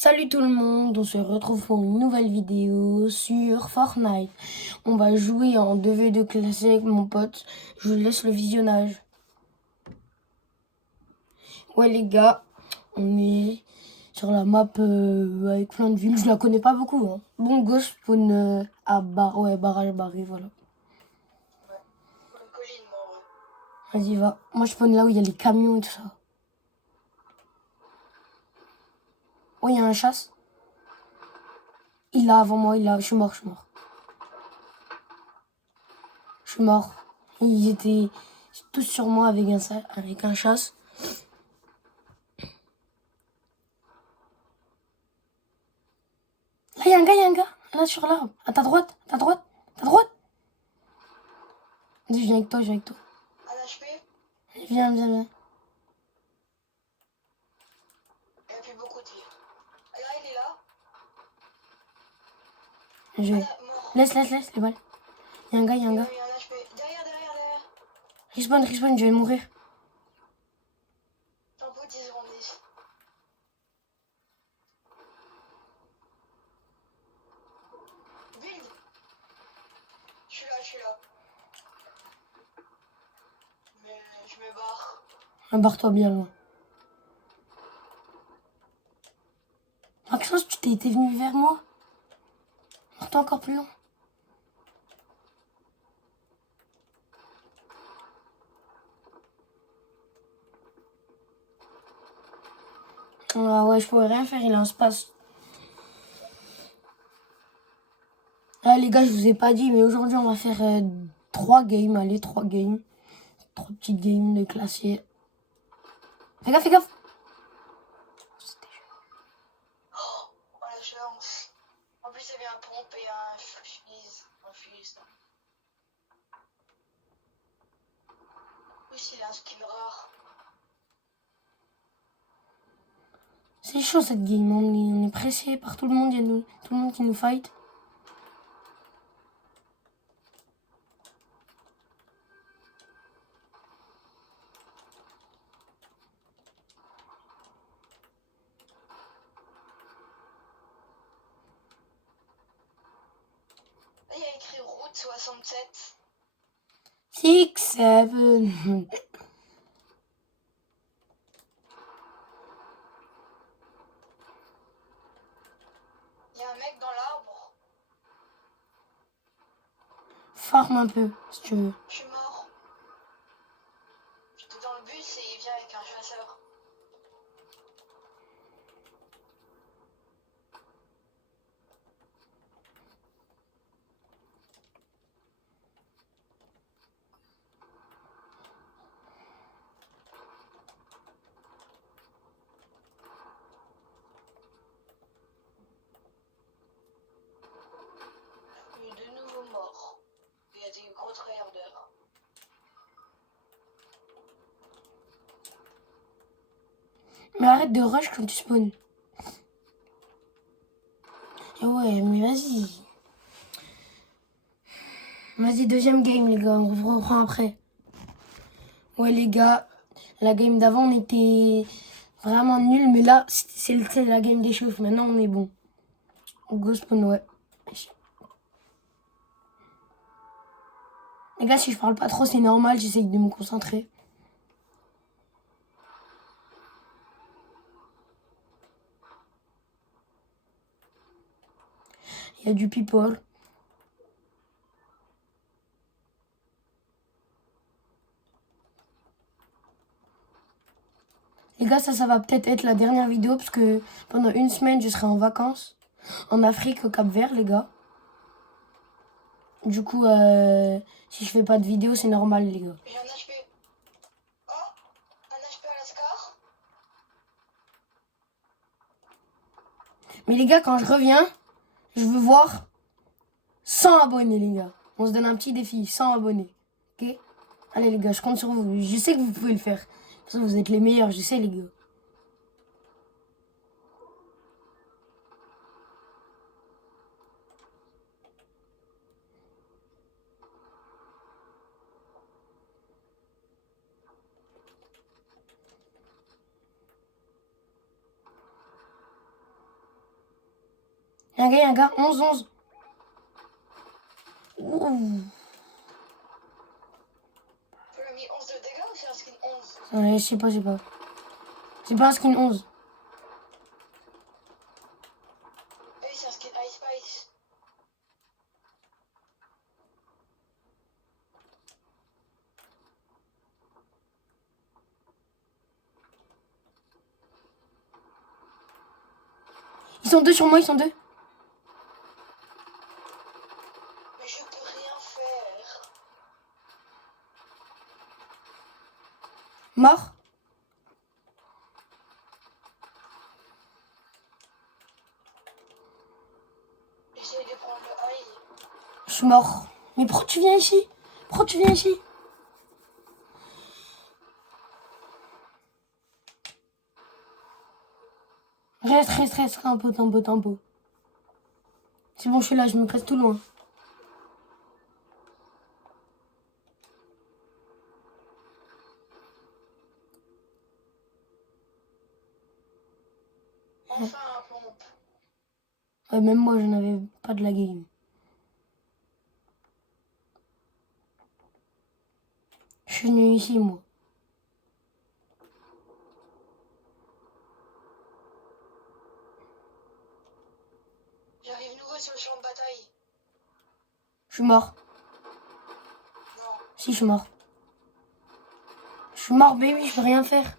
Salut tout le monde, on se retrouve pour une nouvelle vidéo sur Fortnite. On va jouer en 2v2 classé avec mon pote. Je vous laisse le visionnage. Ouais les gars, on est sur la map avec plein de villes. Je la connais pas beaucoup. Hein. Bon, go spawn à barrage barré, voilà. Ouais, une colline, moi, en vrai. Vas-y, va. Moi je spawn là où il y a les camions et tout ça. Oh, il y a un chasse. Il est là avant moi, il est là. Je suis mort. Je suis mort. Ils étaient tous sur moi avec un chasse. Là, il y a un gars. Là, sur l'arbre. À ta droite. Vas-y, je viens avec toi. Un HP, Viens. il a plus beaucoup de vie. Là, il est là. Je... Mort. Laisse les balles. Il y a un gars. Il y a un HP. Derrière. Respawn, je vais mourir. T'en peux 10 secondes, 10. Build. Je suis là. Mais je me barre. Barre-toi bien loin. Maxence, tu t'es venu vers moi. Barre-toi encore plus loin. Ah ouais, je pourrais rien faire, il a un space. Ah les gars, je vous ai pas dit, mais aujourd'hui on va faire 3 games. Allez, 3 games. 3 petites games de classier. Fais gaffe. Oh, la chance. En plus, il y avait un pompe et un fuse. Oui, il a un skin rare. C'est chaud cette game, on est pressé par tout le monde, il y a tout le monde qui nous fight. Là, il y a écrit route 67. 6, 7. Il y a un mec dans l'arbre. Farm un peu, si tu veux. Je suis mort. J'étais dans le bus et il vient avec un chasseur. Il y a de nouveaux morts. Il y a des gros tryharders. Mais arrête de rush quand tu spawns. Et ouais, mais vas-y. Vas-y, deuxième game, les gars. On reprend après. Ouais, les gars. La game d'avant, on était vraiment nuls. Mais là, c'est la game des chauffe. Maintenant, on est bon. Go spawn, ouais. Les gars, si je parle pas trop, c'est normal. J'essaye de me concentrer. Il y a du people. Les gars, ça va peut-être être la dernière vidéo parce que pendant une semaine, je serai en vacances en Afrique, au Cap-Vert, les gars. Du coup, si je fais pas de vidéo, c'est normal, les gars. J'ai un HP. Oh, un HP à la Scar. Mais les gars, quand je reviens, je veux voir 100 abonnés, les gars. On se donne un petit défi, 100 abonnés. Ok? Allez, les gars, je compte sur vous. Je sais que vous pouvez le faire. De toute façon, vous êtes les meilleurs, je sais, les gars. y a un gars. 11, 11. Ouh. Tu lui as mis 11 de dégâts ou c'est un skin 11? Ouais, je sais pas, je sais pas. C'est pas un skin 11. Oui, c'est un skin Ice Spice. Ils sont deux sur moi, ils sont deux. Mais je peux rien faire. Mort. J'essaye de prendre le high. Je suis mort. Mais pourquoi tu viens ici? Pourquoi tu viens ici? Reste. Un peu. C'est bon, je suis là, je me presse tout loin. Enfin un pompe. Ouais, même moi, je n'avais pas de la game. Je suis venu ici, moi. J'arrive nouveau sur le champ de bataille. Je suis mort. Non. Si, je suis mort. Je suis mort, baby, je peux rien faire.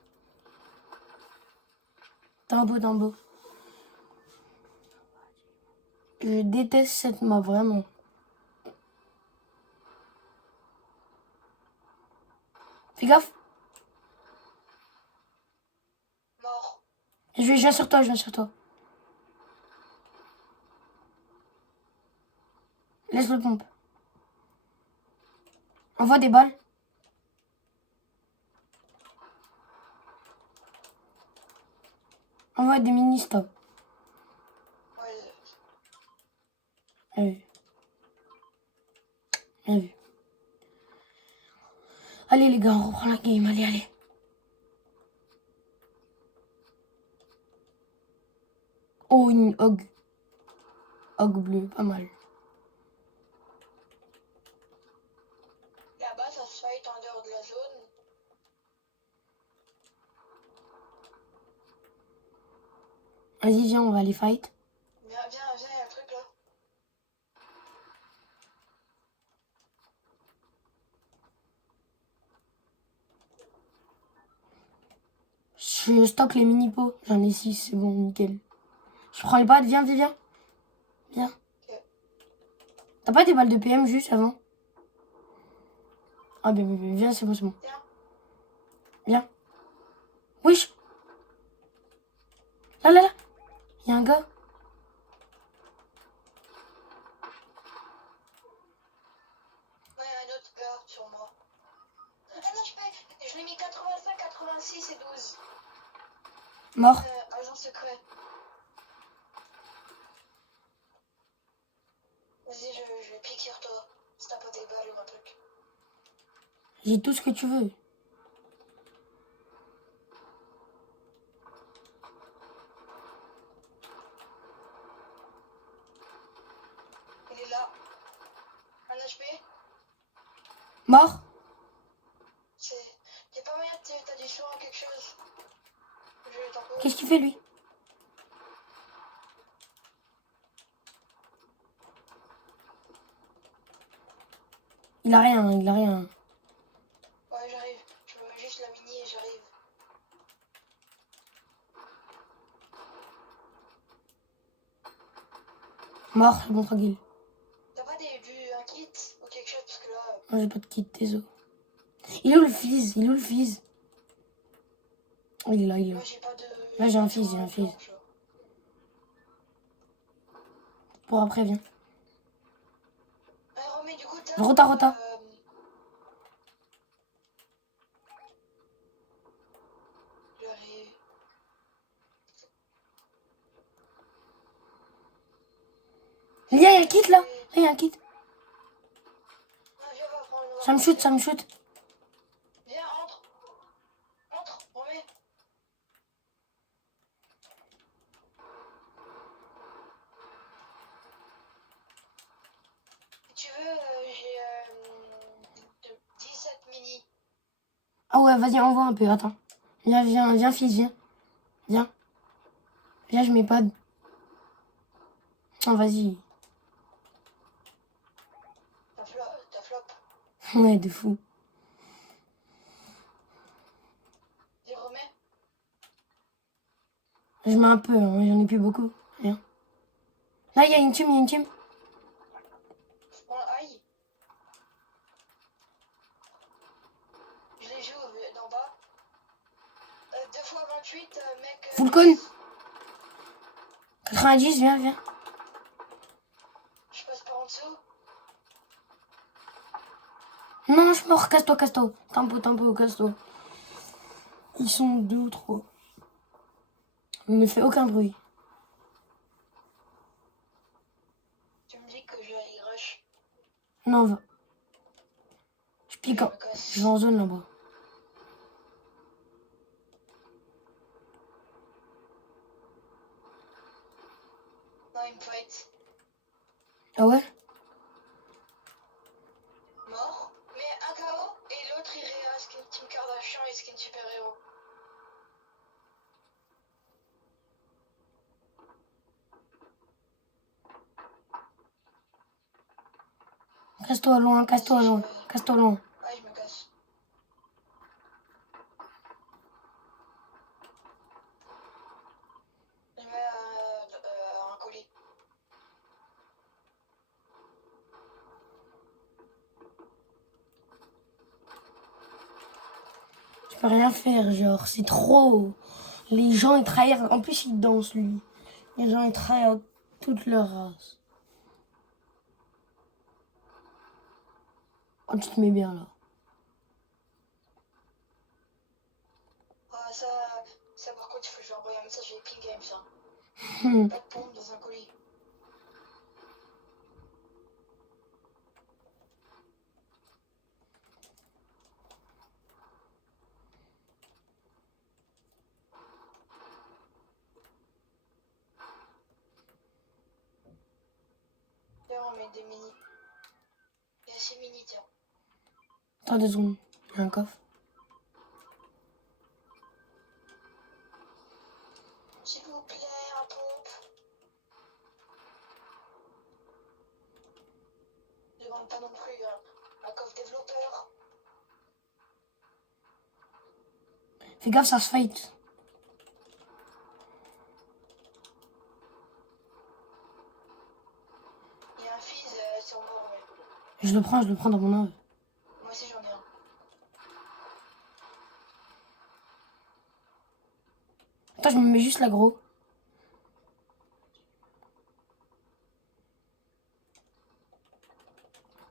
T'es un beau. Je déteste cette map, vraiment. Fais gaffe. Mort. Je viens sur toi. Laisse le pompe. Envoie des balles. Envoie des mini-stop. Ouais. Bien vu. Bien vu. Allez les gars, on reprend la game. Allez. Oh, une hog. Hog bleu, pas mal. Là-bas, ça se fight en dehors de la zone. Vas-y, viens, on va aller fight. Viens, il y a le truc là. Je stocke les mini-pots. J'en ai 6, c'est bon, nickel. Je prends les balles, viens. Viens. Ok. T'as pas des balles de PM juste avant? Ah, ben, viens, c'est bon. Tiens. Viens. Wesh. Là. Il y a un gars. Ouais, il y a un autre gars sur moi. Ah non, je l'ai mis 85, 86 et 12. Mort. Agent secret. Vas-y, je vais piquer sur toi. Si t'as pas des balles ou un truc. J'ai tout ce que tu veux. Il est là. Un HP. Mort. Y'a pas moyen de t'as du soin ou quelque chose. Je t'en pose. Qu'est-ce qu'il fait, lui? Il a rien. Ouais, j'arrive. Je me mets juste la mini et j'arrive. Mort, c'est bon, tranquille. T'as pas un kit ou quelque chose parce que là. Moi, j'ai pas de kit, désolé. Il est où le fizz? Oh, il est là. Moi j'ai pas de. Là, j'ai un fizz. Pour après, viens. Romain, du coup, t'as. Rota. J'arrive. Il y a un kit, là. Il y a un kit. Ah, viens, va prendre le Ça me shoot. Viens, entre, Romain. Ah ouais, vas-y, envoie un peu, attends. Viens, fils, viens. Viens. Viens, je mets pas de... Oh, vas-y. T'as flop. Ouais, de fou. J'y remets. Je mets un peu, hein, j'en ai plus beaucoup. Viens. Là, il y a une team. Je prends aïe. Je les joue d'en bas. 2 fois 28, mec. Full con. 90, viens. Je passe par en dessous. Non, je suis mort, casse-toi. Tempo, casse-toi. Ils sont 2 ou 3. Ne fais aucun bruit. Tu me dis que je vais rush. Non, va. Je pique. Je me casse. Je vais en zone là-bas. Non, il me fight. Ah ouais? Mort. Mais un KO et l'autre irait à skin Team Kardashian et skin super héros. Casse-toi loin. Ah, je me casse. Je mets un colis. Je peux rien faire, genre, c'est trop. Les gens, ils trahissent. En plus, ils dansent, lui. Les gens, ils trahissent toute leur race. Oh, tu te mets bien, là. Ah, ça par contre, il faut que je lui envoie un message avec Ping Games. Hein. Hmm. Pas de pompe dans un colis. Là, on met des mini. Il y a 6 mini, tiens. Attends 2 secondes. Il y a un coffre. S'il vous plaît, un pompe. Je demande pas non plus un coffre développeur. Fais gaffe, ça se fight. Il y a un fizz sur moi, ouais. Je le prends dans mon œuvre. Moi aussi, j'en ai un. Attends, je me mets juste l'aggro.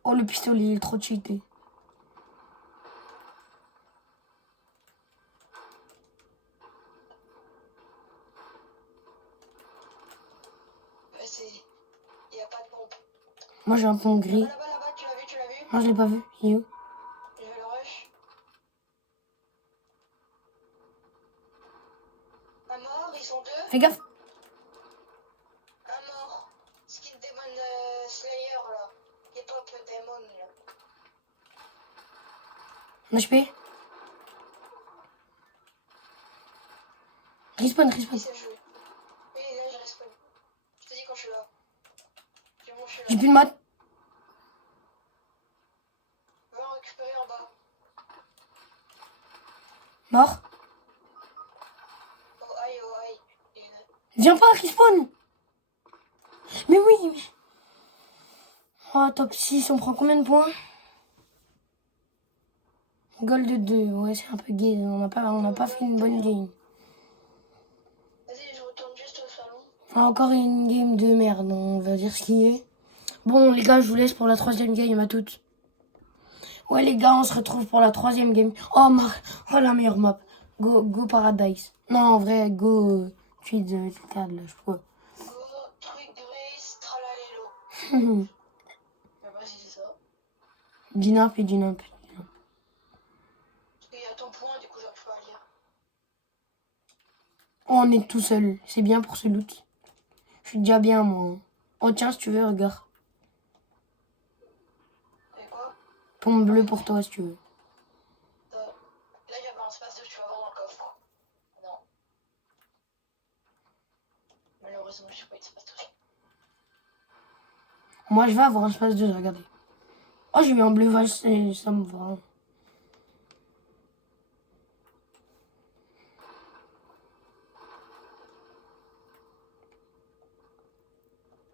Oh, le pistolet, il est trop cheaté. Il n'y a pas de pompe. Moi, j'ai un pont gris. Là-bas, tu l'as vu? Non, je l'ai pas vu. Il est où? Je vais le rush. Un mort, ils sont 2. Fais gaffe. Un mort. Skin Demon Slayer, là. Hip-Hop Demon, là. Un HP. Respawn. Il sait jouer. Oui, là, je respawn. Je te dis quand je suis là. Je suis là. J'ai plus de mat. Va en récupérer en bas. Mort. Oh aïe. Viens pas, respawn. Mais oui. Oh, top 6, on prend combien de points? Gold 2. Ouais, c'est un peu gay. On n'a pas fait une bonne game. Vas-y, je retourne juste au salon. Encore une game de merde, on va dire ce qui est. Bon, les gars, je vous laisse pour la 3e game à toutes. Ouais, les gars, on se retrouve pour la 3e game. Oh, la meilleure map. Go Paradise. Non, en vrai, go Tweed Cad, là, je crois. Go, truc gris, tralalélo. Mais vas-y, c'est ça. Dinamp. Parce qu'il y a ton point, du coup, j'arrive pas à lire. Oh, on est tout seul. C'est bien pour ce loot. Je suis déjà bien, moi. Oh, tiens, si tu veux, regarde. Et quoi? Pompe bleue pour toi, si tu veux. Là, il y Malheureusement, j'ai pas eu d'espace 12. Moi, je vais avoir un espace 2, regardez. Oh, j'ai eu un bleu vache, ça me va.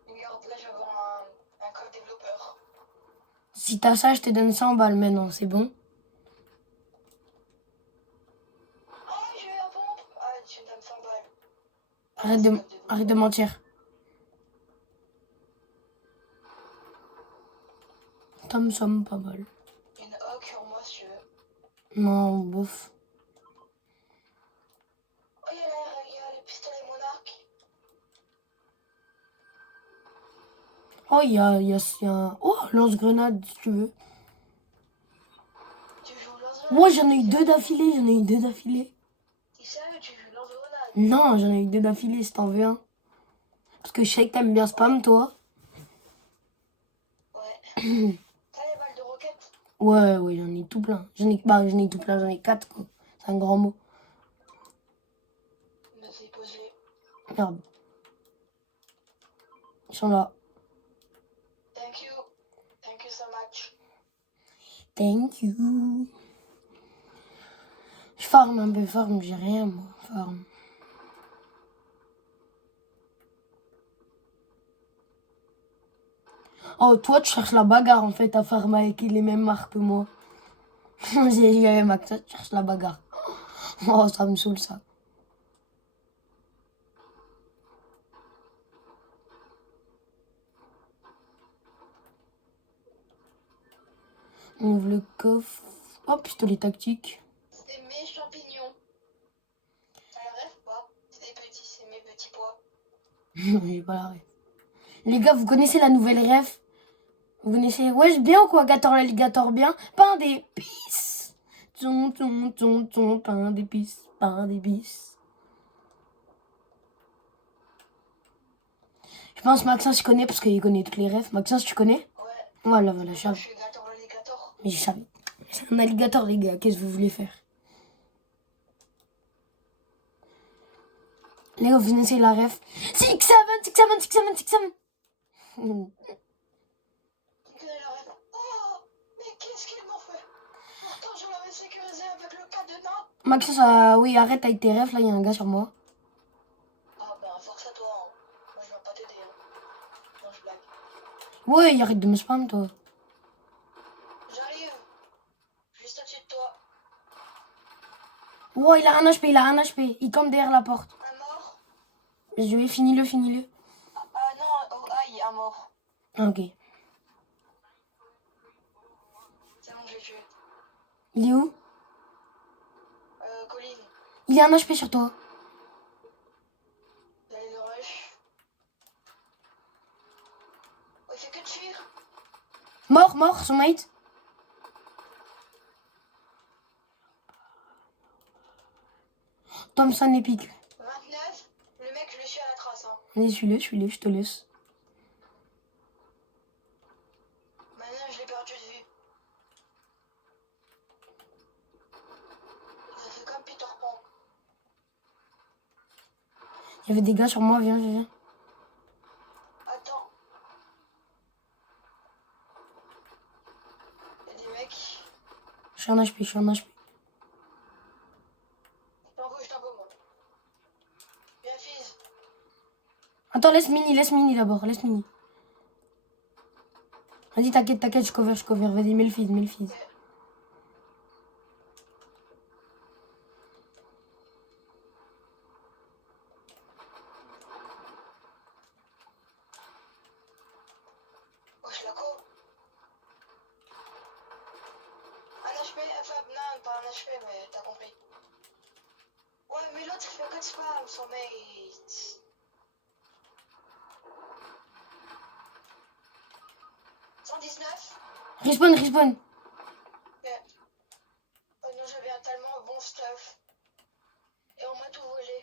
Regarde, là, je vais avoir un code développeur. Si t'as ça, je te donne 100 balles maintenant, c'est bon? Ah, j'ai eu un pompe. Ah, tu me donnes 100 balles. Arrête de mentir. Ça me semble pas mal. Une hoque sur moi, si tu veux. Non, bof. Oh, il y a le pistolet monarque. Oh, il y a un... Oh, lance-grenade, si tu veux. Tu joues lance-grenade? Moi, j'en ai eu 2 d'affilée, T'es sérieux, tu joues lance-grenade? Non, j'en ai eu 2 d'affilée, si t'en veux un. Parce que je sais que t'aimes bien spam, toi. Ouais. T'as les balles de roquette? Ouais, j'en ai tout plein. J'en ai tout plein, j'en ai 4, quoi. C'est un grand mot. Vas-y, pose-les. Merde. Ils sont là. Thank you. Thank you so much. Thank you. Je farm un peu, j'ai rien, moi. Farm. Oh, toi, tu cherches la bagarre, en fait, à farm avec les mêmes marques que moi. J'ai Max, tu cherches la bagarre. Oh, ça me saoule, ça. On ouvre le coffre. Oh, pistolet tactique. C'est mes champignons. T'as la rêve ou pas? C'est mes petits pois. J'ai pas la ref. Les gars, vous connaissez la nouvelle ref? Vous connaissez? Wesh, bien ou quoi? Gator l'alligator bien? Pain d'épices. Pain d'épices. Pain d'épices. Je pense Maxence, je connais parce qu'il connaît toutes les refs. Maxence, tu connais? Ouais. Voilà, je Moi, savais. je suis Gator l'alligator. Mais je savais. C'est un alligator, les gars. Qu'est-ce que vous voulez faire? Les gars, vous connaissez la ref? 6-7, 6-7, 6-7, 6-7. Tu connais la rêve? Oh, mais qu'est-ce qu'ils m'ont fait? Pourtant, je l'avais sécurisé avec le cadenas. Maxence, oui, arrête avec tes refs. Là, il y a un gars sur moi. Ah ben, force à toi. Hein. Moi, je viens pas t'aider. Hein. Non, je blague. Ouais, arrête de me spam, toi. J'arrive. Juste au-dessus de toi. Ouais, il a un HP, Il tombe derrière la porte. Un mort. Je vais, finis-le. Ah non, oh, aïe, un mort. Ah, ok. C'est bon, je l'ai tué. Il est où? Colline. Il y a un HP sur toi. Vous allez le rush. Oh, il fait que de fuir. Mort, son mate. Thompson épique. 29. Le mec, je le suis à la trace. Hein. Allez, suis-le, je te laisse. Maintenant, je l'ai perdu de vue. Ça fait comme Peter Pan. Il y avait des gars sur moi, viens. Attends. Il y a des mecs. Je suis un HP. Je t'en veux, moi. Viens, fils. Attends, laisse Mini d'abord, Vas-y, t'inquiète, je cover. Vas-y, mets le feed. Wesh, la co. Un HP, enfin, non, pas un HP, mais t'as compris. Ouais, mais l'autre, il fait que de spam, son mate. Respawn. Yeah. Oh non, j'avais un tellement bon stuff. Et on m'a tout volé.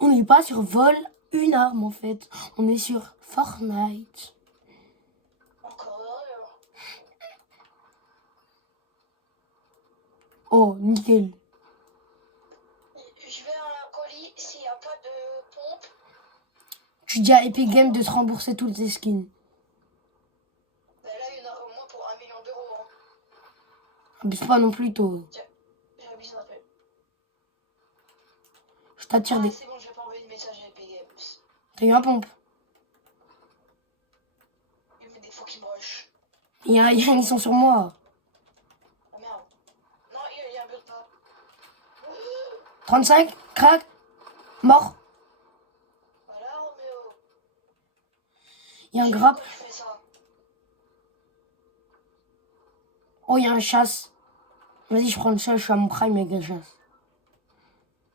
On n'est pas sur vol une arme, en fait. On est sur Fortnite. Encore heureux. Oh, nickel. Je vais à un colis s'il n'y a pas de pompe. Tu dis à Epic Games de te rembourser toutes tes skins. Mais là, il y en a au moins pour 1 million d'euros. Hein. Abuse pas non plus, toi. J'abuse un peu. Je t'attire Ah, des... c'est bon, je vais pas envoyer de message à Epic Games. T'as eu un pompe. Il met des faux qui me rush. Ils sont sur moi. Ah merde. Non, il y a un but pas. 35, crack, mort. Voilà, Roméo. Il y a un grappe. Pourquoi tu fais ça? Oh, il y a un chasse. Vas-y, je prends le chasse, je suis à mon prime avec un chasse.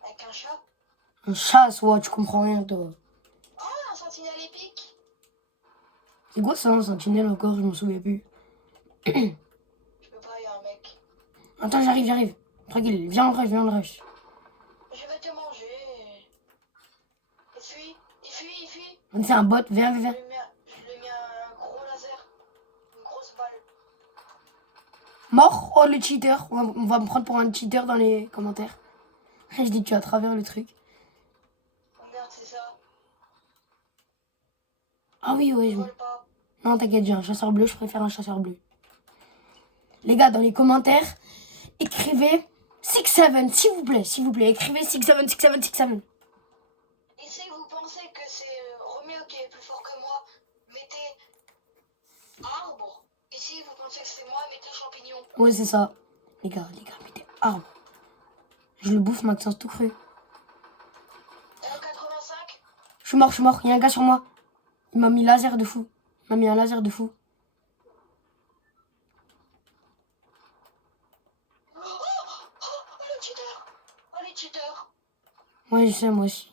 Avec un chat? Un chasse, ouais, tu comprends rien, toi. Oh, un sentinelle épique. C'est quoi ça, un sentinelle encore? Je m'en souviens plus. Je peux pas, il y a un mec. Attends, j'arrive. Tranquille, viens en rush. Je vais te manger. Il fuit. C'est un bot, viens. Je lui ai mis un gros laser. Une grosse balle. Mort. Oh, le cheater. On va me prendre pour un cheater dans les commentaires. Je dis, tu es à travers le truc. Oh merde, c'est ça. Ah oui, ouais. Je vole pas. Non, t'inquiète, j'ai un chasseur bleu, je préfère un chasseur bleu. Les gars, dans les commentaires, écrivez 6-7, s'il vous plaît, écrivez 6-7. Et si vous pensez que c'est Roméo qui est plus fort que moi, mettez arbre. Et si vous pensez que c'est moi, mettez champignon. Ouais, c'est ça. Les gars, mettez arbre. Je le bouffe, Maxence, tout cru. 85. Je suis mort, il y a un gars sur moi. Il m'a mis laser de fou. Il m'a mis un laser de fou. Oh, le cheater. Oh, les cheaters. Ouais, je sais, moi aussi.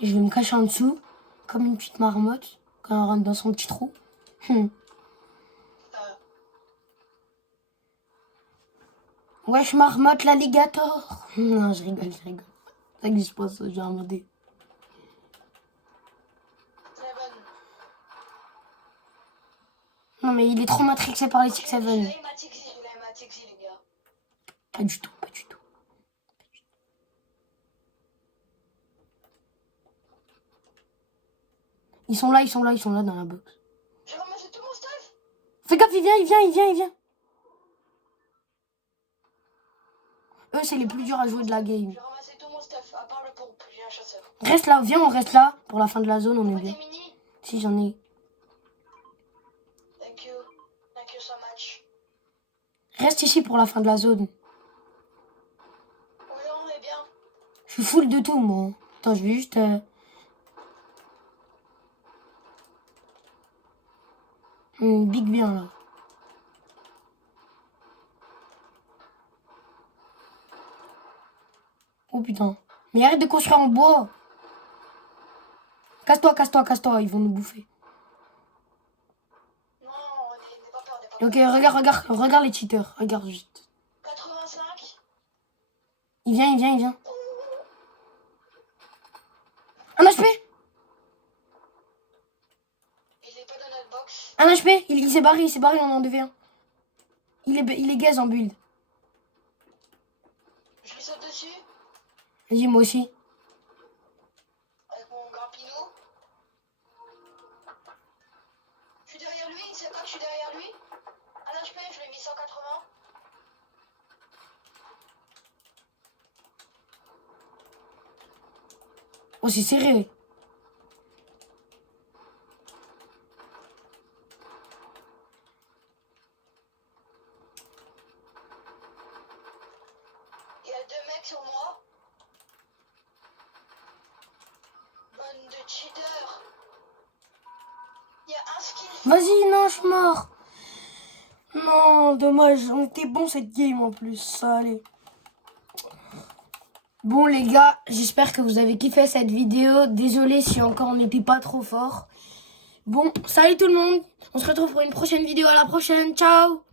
Et je vais me cacher en dessous, comme une petite marmotte, quand elle rentre dans son petit trou. Wesh, marmotte, l'alligator. Non, je rigole. Ça glisse pas, ça, j'ai inventé. Très bonne. Non, mais il est trop matrixé par les 6-7. Je l'ai matrixé, les gars. Pas du tout. Ils sont là dans la box. J'ai ramassé tout mon stuff. Fais gaffe, il vient. Eux, c'est les plus durs à jouer de la game. J'ai ramassé tout mon stuff, à part le pompe. J'ai un chasseur. Reste là, viens, on reste là. Pour la fin de la zone, on est bien. Des mini. Si, j'en ai. Thank you so much. Reste ici pour la fin de la zone. Oui, on est bien. Je suis full de tout, moi. Attends, je vais juste... big bien, là. Oh, putain. Mais arrête de construire en bois. Casse-toi. Ils vont nous bouffer. Non, on n'est pas peur. Ok, regarde les cheaters. Regarde juste. 85. Il vient. Un HP. Il est pas dans notre box. Un HP. Il s'est barré, on en devait un. Il est gaze en build. Je lui saute dessus. Vas-y, moi aussi. Avec mon grampinou. Je suis derrière lui, il sait pas que je suis derrière lui. Un HP, je lui ai mis 180. Oh, c'est serré. Il y a 2 mecs sur moi. Bande de cheaters. Il y a un skill. Vas-y, non, je suis mort. Non, dommage. On était bon cette game en plus. Ça allait. Bon, les gars, j'espère que vous avez kiffé cette vidéo. Désolé si encore on n'était pas trop fort. Bon, salut tout le monde. On se retrouve pour une prochaine vidéo. À la prochaine. Ciao.